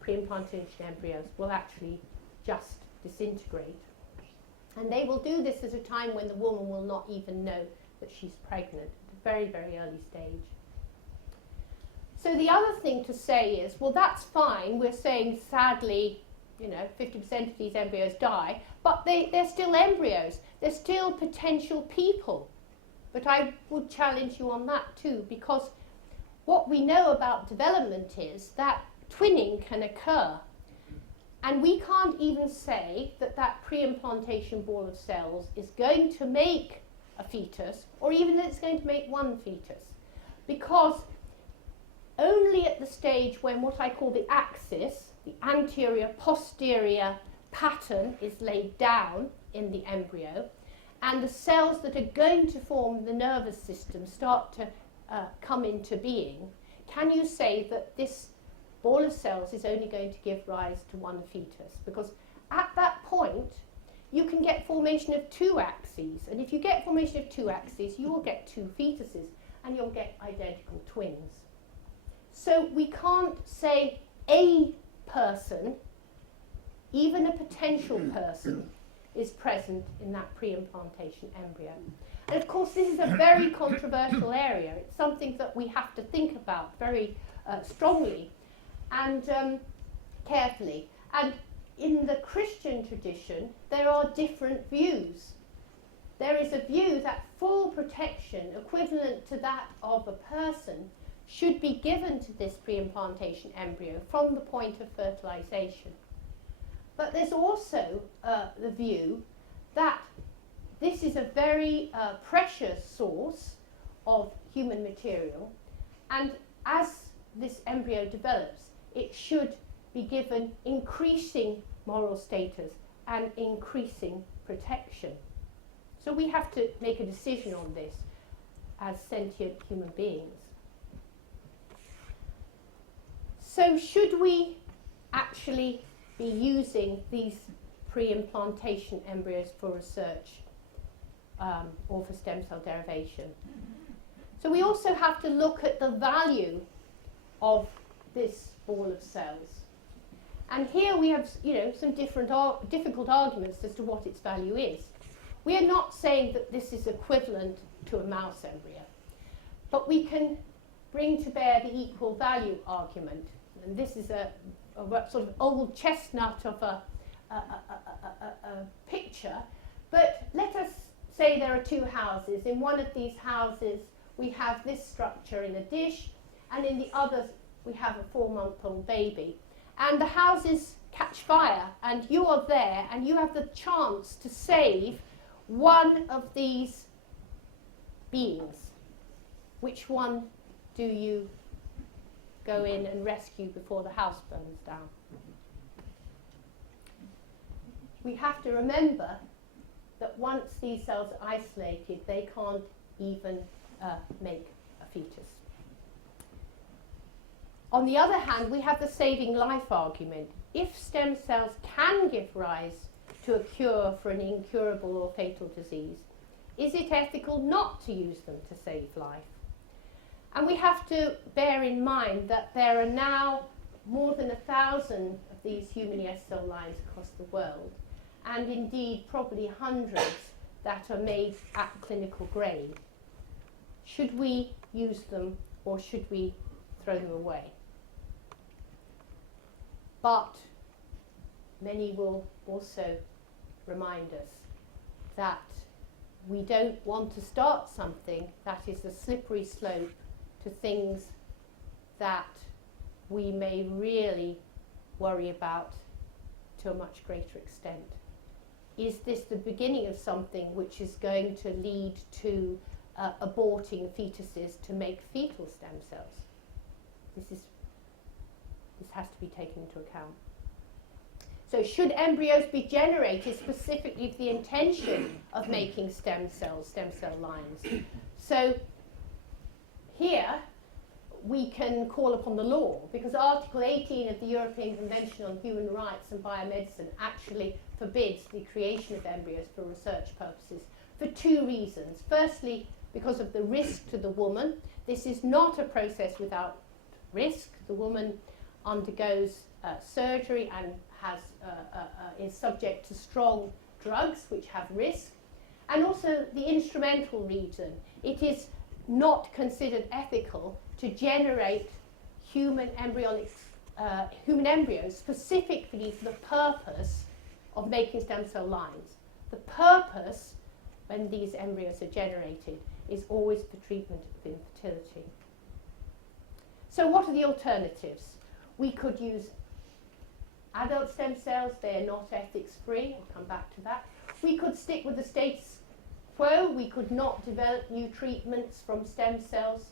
pre-implantation embryos will actually just disintegrate. And they will do this at a time when the woman will not even know that she's pregnant, at a very, very early stage. So the other thing to say is, well, that's fine. We're saying, sadly, 50% of these embryos die, but they're still embryos. They're still potential people. But I would challenge you on that too, because what we know about development is that twinning can occur. And we can't even say that that pre-implantation ball of cells is going to make a fetus, or even that it's going to make one fetus. Because only at the stage when what I call the axis, the anterior-posterior pattern, is laid down in the embryo, and the cells that are going to form the nervous system start to come into being, can you say that this ball of cells is only going to give rise to one fetus? Because at that point, you can get formation of two axes. And if you get formation of two axes, you will get two fetuses, and you'll get identical twins. So we can't say a person, even a potential person, is present in that pre-implantation embryo. And of course, this is a very controversial area. It's something that we have to think about very strongly and carefully. And in the Christian tradition, there are different views. There is a view that full protection, equivalent to that of a person, should be given to this pre-implantation embryo from the point of fertilization. But there's also the view that this is a very precious source of human material, and as this embryo develops, it should be given increasing moral status and increasing protection. So we have to make a decision on this as sentient human beings. So should we actually be using these pre-implantation embryos for research or for stem cell derivation? So we also have to look at the value of this ball of cells. And here we have, some difficult arguments as to what its value is. We are not saying that this is equivalent to a mouse embryo, but we can bring to bear the equal value argument. And this is a sort of old chestnut of a picture. But let us say there are two houses. In one of these houses, we have this structure in a dish, and in the other, we have a 4-month-old baby. And the houses catch fire, and you are there, and you have the chance to save one of these beings. Which one do you go in and rescue before the house burns down? We have to remember that once these cells are isolated, they can't even make a fetus. On the other hand, we have the saving life argument. If stem cells can give rise to a cure for an incurable or fatal disease, is it ethical not to use them to save life? And we have to bear in mind that there are now more than 1,000 of these human ES cell lines across the world, and indeed probably hundreds that are made at clinical grade. Should we use them, or should we throw them away? But many will also remind us that we don't want to start something that is a slippery slope to things that we may really worry about to a much greater extent. Is this the beginning of something which is going to lead to aborting fetuses to make fetal stem cells? This has to be taken into account. So should embryos be generated specifically with the intention of making stem cell lines? So here we can call upon the law, because Article 18 of the European Convention on Human Rights and Biomedicine actually forbids the creation of embryos for research purposes for two reasons. Firstly, because of the risk to the woman. This is not a process without risk. The woman undergoes surgery and is subject to strong drugs which have risk. And also the instrumental reason. It is not considered ethical to generate human embryos specifically for the purpose of making stem cell lines. The purpose, when these embryos are generated, is always for treatment of infertility. So what are the alternatives? We could use adult stem cells. They are not ethics free. I'll come back to that. We could stick with the status quo. We could not develop new treatments from stem cells.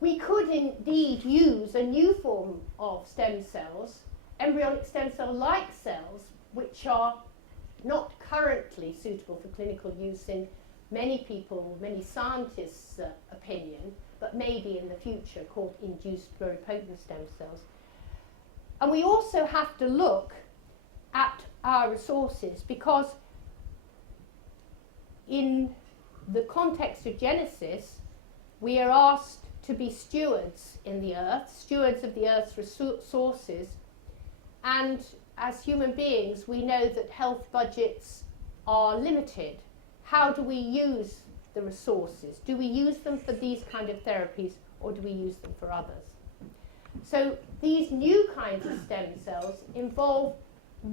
We could indeed use a new form of stem cells, embryonic stem cell-like cells, which are not currently suitable for clinical use in many scientists' opinion, but maybe in the future, called induced pluripotent stem cells. And we also have to look at our resources, because in the context of Genesis, we are asked to be stewards in the earth, stewards of the earth's resources, and as human beings, we know that health budgets are limited. How do we use the resources? Do we use them for these kind of therapies, or do we use them for others? So these new kinds of stem cells involve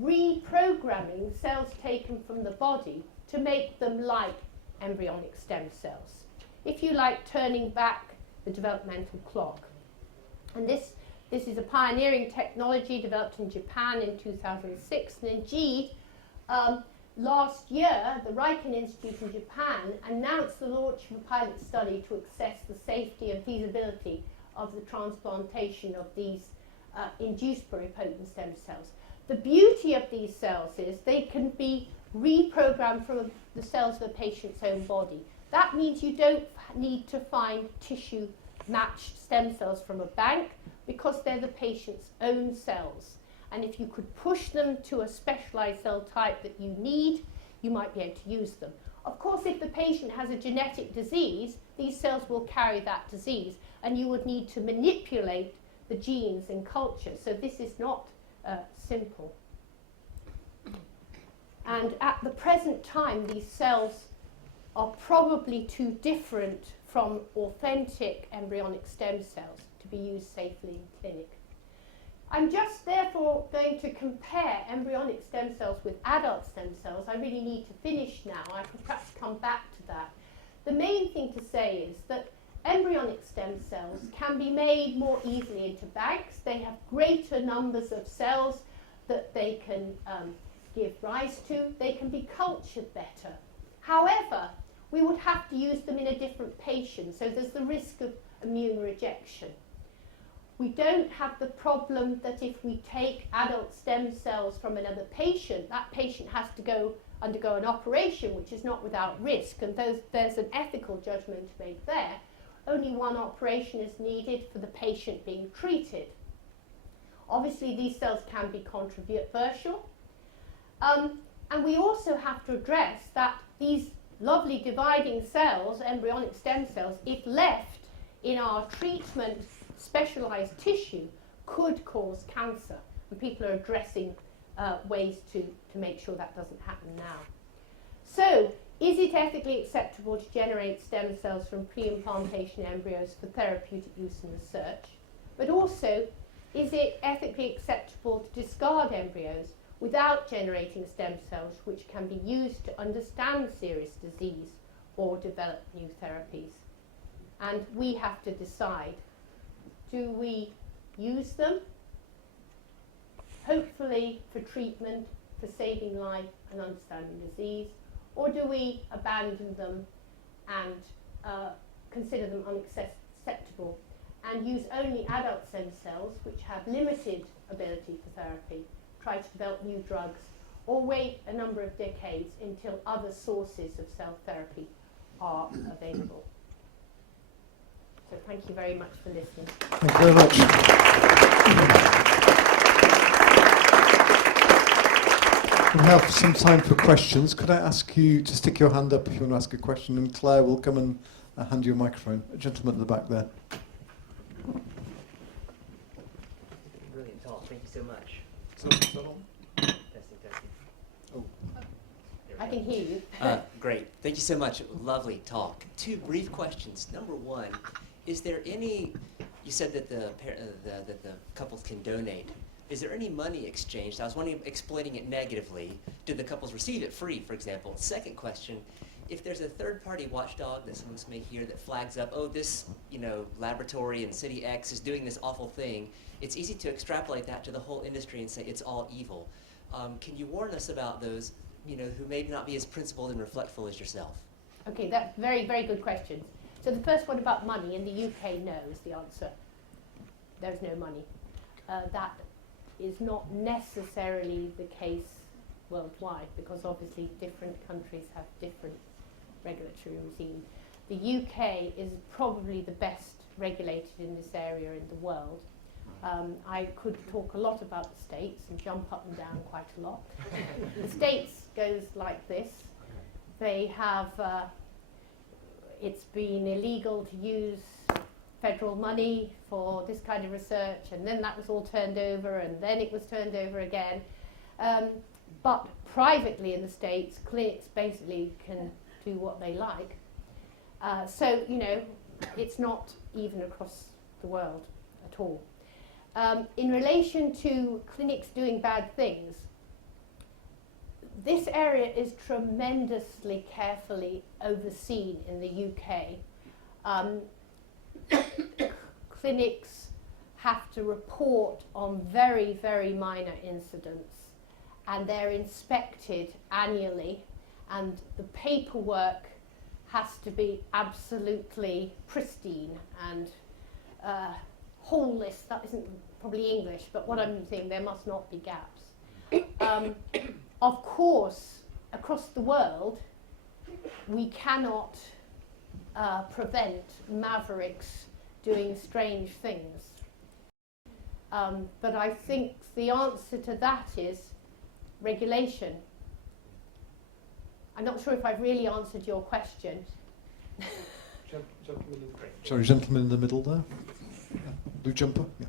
reprogramming cells taken from the body to make them like embryonic stem cells. If you like, turning back the developmental clock. And this is a pioneering technology developed in Japan in 2006. And indeed, last year, the Riken Institute in Japan announced the launch of a pilot study to assess the safety and feasibility of the transplantation of these induced pluripotent stem cells. The beauty of these cells is they can be reprogrammed from the cells of a patient's own body. That means you don't need to find tissue-matched stem cells from a bank, because they're the patient's own cells. And if you could push them to a specialized cell type that you need, you might be able to use them. Of course, if the patient has a genetic disease, these cells will carry that disease, and you would need to manipulate the genes in culture. So this is not simple. And at the present time, these cells are probably too different from authentic embryonic stem cells to be used safely in clinic. I'm just therefore going to compare embryonic stem cells with adult stem cells. I really need to finish now. I can perhaps come back to that. The main thing to say is that embryonic stem cells can be made more easily into banks. They have greater numbers of cells that they can give rise to. They can be cultured better. However, we would have to use them in a different patient, so there's the risk of immune rejection. We don't have the problem that if we take adult stem cells from another patient, that patient has to undergo an operation, which is not without risk, and there's an ethical judgment made there. Only one operation is needed for the patient being treated. Obviously, these cells can be controversial. And we also have to address that these lovely dividing cells, embryonic stem cells, if left in our treatment specialized tissue, could cause cancer. And people are addressing ways to make sure that doesn't happen now. So, is it ethically acceptable to generate stem cells from pre-implantation embryos for therapeutic use and research? But also, is it ethically acceptable to discard embryos without generating stem cells which can be used to understand serious disease or develop new therapies? And we have to decide, do we use them, hopefully for treatment, for saving life and understanding disease, or do we abandon them and consider them unacceptable and use only adult stem cells which have limited ability for therapy, try to develop new drugs, or wait a number of decades until other sources of cell therapy are available? So thank you very much for listening. Thank you very much. We have some time for questions. Could I ask you to stick your hand up if you want to ask a question, and Claire will come and hand you a microphone. A gentleman at the back there. Brilliant talk. Thank you so much. Testing. Oh. I can hear you. Great. Thank you so much. Lovely talk. Two brief questions. Number one, is there any? You said that that the couples can donate. Is there any money exchanged? I was wondering, explaining it negatively. Did the couples receive it free, for example? Second question, if there's a third-party watchdog that someone's may hear that flags up, oh, this laboratory in City X is doing this awful thing, it's easy to extrapolate that to the whole industry and say it's all evil. Can you warn us about those, who may not be as principled and reflectful as yourself? Okay, that's very, very good questions. So the first one about money, in the UK, no is the answer. There's no money. That is not necessarily the case worldwide, because obviously different countries have different regulatory regime. The UK is probably the best regulated in this area in the world. I could talk a lot about the States and jump up and down quite a lot. The States goes like this. They have, it's been illegal to use federal money for this kind of research, and then that was all turned over, and then it was turned over again. But privately in the States, clinics basically can do what they like. So, you know, it's not even across the world at all. In relation to clinics doing bad things, this area is tremendously carefully overseen in the UK. Clinics have to report on very, very minor incidents, and they're inspected annually, and the paperwork has to be absolutely pristine and whole list. That isn't probably English, but what I'm saying, there must not be gaps. Of course, across the world, we cannot prevent mavericks doing strange things. But I think the answer to that is regulation. I'm not sure if I've really answered your question. Sorry, gentleman in the middle there. Blue jumper. Yeah.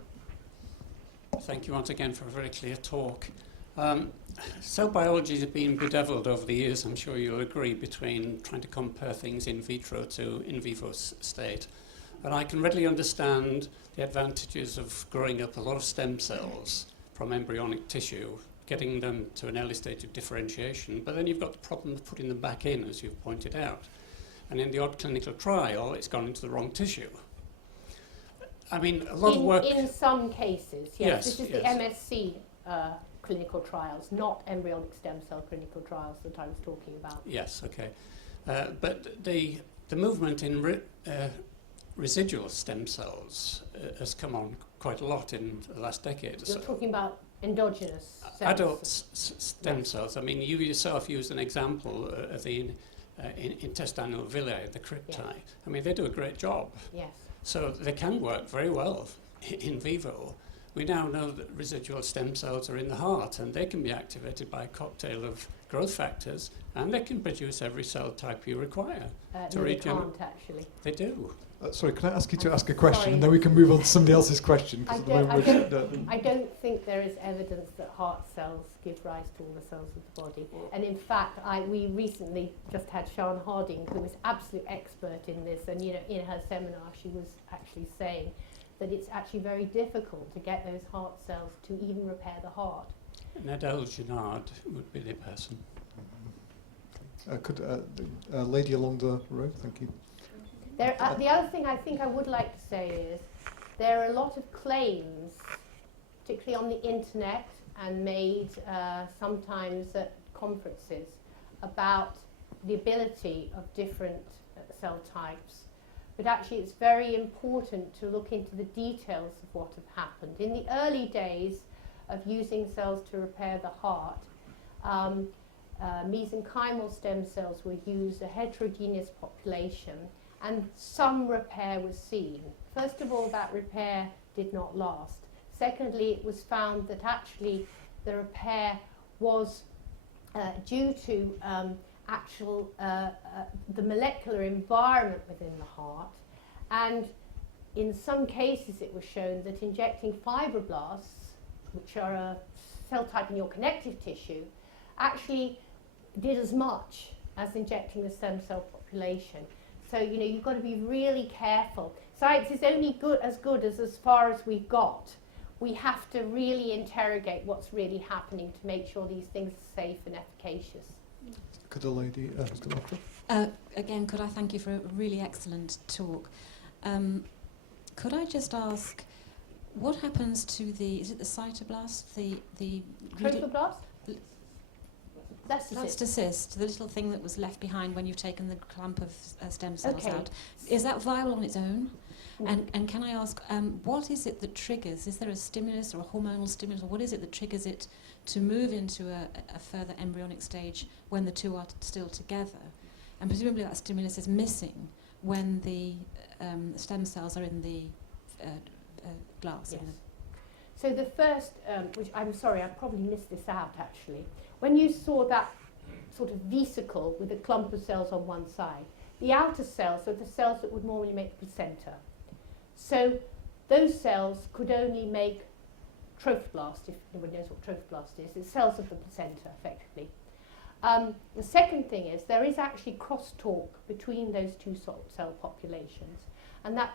Thank you once again for a very clear talk. Cell biology has been bedeviled over the years, I'm sure you'll agree, between trying to compare things in vitro to in vivo state. But I can readily understand the advantages of growing up a lot of stem cells from embryonic tissue, getting them to an early stage of differentiation, but then you've got the problem of putting them back in, as you've pointed out. And in the odd clinical trial, it's gone into the wrong tissue. I mean, a lot of work... In some cases, yes. This is yes. the MSc clinical trials, not embryonic stem cell clinical trials that I was talking about. Yes, okay. But the movement in residual stem cells has come on quite a lot in the last decade or so. You're talking about endogenous cells. Adult stem cells. I mean, you yourself used an example of the intestinal villi, the crypti. Yes. I mean, they do a great job. Yes. So they can work very well in vivo. We now know that residual stem cells are in the heart, and they can be activated by a cocktail of growth factors, and they can produce every cell type you require to No, they regenerate. can't actually. They do. Sorry, can I ask you to ask a question, Sorry. and then we can move on to somebody else's question? 'Cause I at the moment we're- I don't think there is evidence that heart cells give rise to all the cells of the body. And in fact, we recently just had Sian Harding, who is absolute expert in this, and you know, in her seminar she was actually saying that it's actually very difficult to get those heart cells to even repair the heart. Nadal Gennard would be the person. Could lady along the row, thank you. The other thing I think I would like to say is there are a lot of claims, particularly on the internet and made sometimes at conferences, about the ability of different cell types. But actually it's very important to look into the details of what have happened. In the early days of using cells to repair the heart, mesenchymal stem cells were used, a heterogeneous population, and some repair was seen. First of all, that repair did not last. Secondly, it was found that actually the repair was due to the molecular environment within the heart, and in some cases it was shown that injecting fibroblasts, which are a cell type in your connective tissue, actually did as much as injecting the stem cell population. So, you know, you've got to be really careful. Science is only as good as far as we've got. We have to really interrogate what's really happening to make sure these things are safe and efficacious. Could a lady, Mr. Doctor? Again, could I thank you for a really excellent talk. Could I just ask, what happens to is it the cytoblast, the Trophoblast? Blastocyst, the little thing that was left behind when you've taken the clump of stem cells Okay. out. Is that viable on its own? Mm. And can I ask, what is it that triggers? Is there a stimulus or a hormonal stimulus, or what is it that triggers it to move into a further embryonic stage when the two are still together? And presumably that stimulus is missing when the stem cells are in the glass. Yes. So the first, which I'm sorry, I probably missed this out actually. When you saw that sort of vesicle with a clump of cells on one side, the outer cells are the cells that would normally make the placenta. So those cells could only make trophoblast, if anybody knows what trophoblast is. It's cells of the placenta, effectively. The second thing is there is actually crosstalk between those two cell populations, and that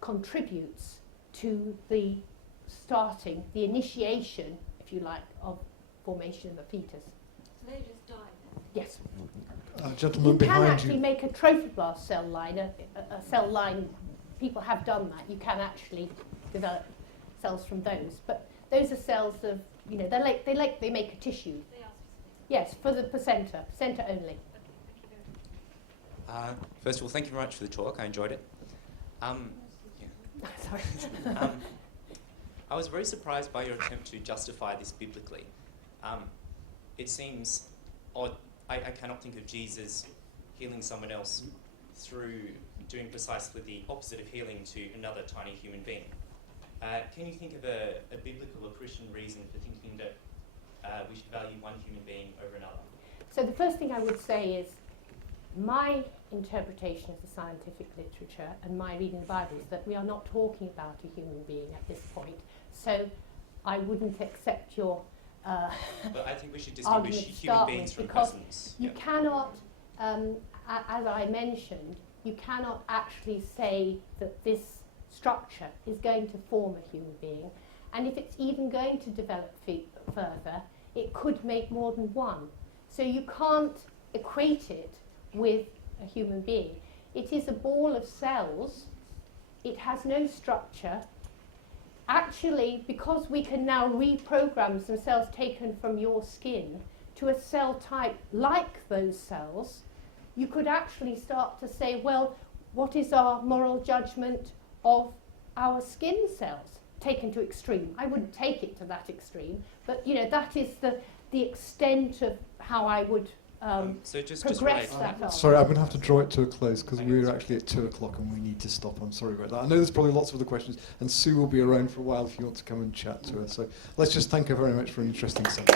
contributes to the starting, the initiation, if you like, of formation of a fetus. So they just die then? Yes. Gentleman You can behind actually you. make a trophoblast cell line, a cell line. People have done that. You can actually develop cells from those, but those are cells of, you know, they make a tissue. They are specific. Yes, for the placenta only. Okay, thank you very much. First of all, thank you very much for the talk. I enjoyed it. Sorry. I was very surprised by your attempt to justify this biblically. It seems odd. I cannot think of Jesus healing someone else through doing precisely the opposite of healing to another tiny human being. Can you think of a biblical or Christian reason for thinking that we should value one human being over another? So the first thing I would say is my interpretation of the scientific literature and my reading the Bible is that we are not talking about a human being at this point. So I wouldn't accept your But I think we should distinguish human beings from persons. You cannot, as I mentioned, you cannot actually say that this structure is going to form a human being, and if it's even going to develop further, it could make more than one. So you can't equate it with a human being. It is a ball of cells. It has no structure. Actually, because we can now reprogram some cells taken from your skin to a cell type like those cells, you could actually start to say, well, what is our moral judgment of our skin cells taken to extreme? I wouldn't take it to that extreme, but you know, that is the extent of how I would so just progress relate that on. Sorry, I'm going to have to draw it to a close because we're actually at 2 o'clock and we need to stop. I'm sorry about that. I know there's probably lots of other questions, and Sue will be around for a while if you want to come and chat to her. So let's just thank her very much for an interesting session.